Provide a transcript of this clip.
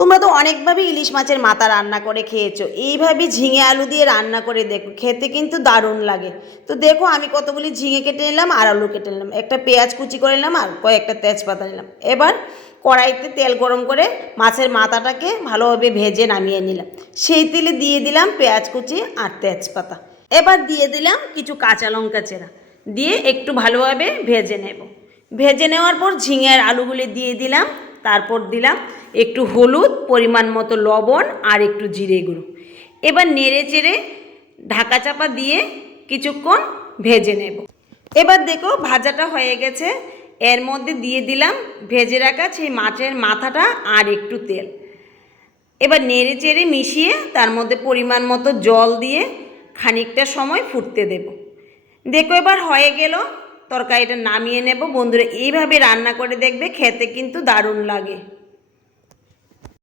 তোমরা তো অনেকভাবে ইলিশ মাছের মাথা রান্না করে খেয়েছো, এইভাবে ঝিঙে আলু দিয়ে রান্না করে দেখো, খেতে কিন্তু দারুণ লাগে। তো দেখো আমি কতগুলি ঝিঙে কেটে নিলাম আর আলু কেটে নিলাম, একটা পেঁয়াজ কুচি করে নিলাম আর কয়েকটা তেজপাতা নিলাম। এবার কড়াইতে তেল গরম করে মাছের মাথাটাকে ভালোভাবে ভেজে নামিয়ে নিলাম। সেই তেলে দিয়ে দিলাম পেঁয়াজ কুচি আর তেজপাতা। এবার দিয়ে দিলাম কিছু কাঁচা লঙ্কা চেরা, দিয়ে একটু ভালোভাবে ভেজে নেব। ভেজে নেওয়ার পর ঝিঙে আর আলুগুলি দিয়ে দিলাম। তারপর দিলাম একটু হলুদ, পরিমাণ মতো লবণ আর একটু জিরে গুঁড়ো। এবার নেড়ে চেড়ে ঢাকা চাপা দিয়ে কিছুক্ষণ ভেজে নেব। এবার দেখো ভাজাটা হয়ে গেছে। এর মধ্যে দিয়ে দিলাম ভেজে রাখা সেই মাছের মাথাটা আর একটু তেল। এবার নেড়ে চেড়ে মিশিয়ে তার মধ্যে পরিমাণ মতো জল দিয়ে খানিকটা সময় ফুটতে দেব। দেখো এবার হয়ে গেল, তরকারিটা নামিয়ে নেব। বন্ধুরা এইভাবে রান্না করে দেখবে, খেতে কিন্তু দারুণ লাগে।